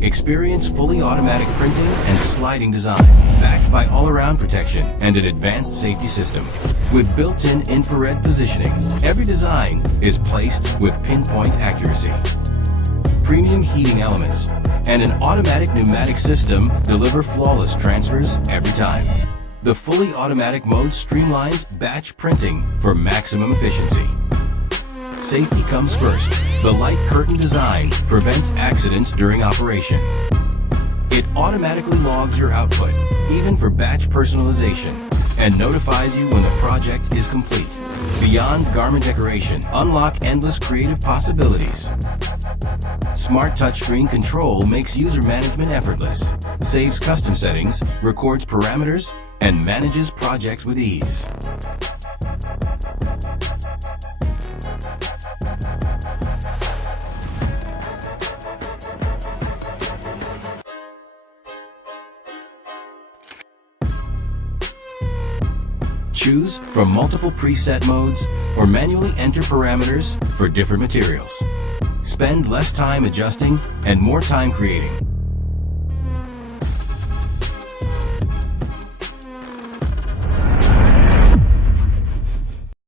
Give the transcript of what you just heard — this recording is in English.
Experience fully automatic printing and sliding design, backed by all-around protection and an advanced safety system. With built-in infrared positioning, every design is placed with pinpoint accuracy. Premium heating elements and an automatic pneumatic system deliver flawless transfers every time. The fully automatic mode streamlines batch printing for maximum efficiency. Safety comes first. The light curtain design prevents accidents during operation. It automatically logs your output, even for batch personalization, and notifies you when the project is complete. Beyond garment decoration, unlock endless creative possibilities. Smart touchscreen control makes user management effortless, saves custom settings, records parameters, and manages projects with ease. Choose from multiple preset modes or manually enter parameters for different materials. Spend less time adjusting and more time creating.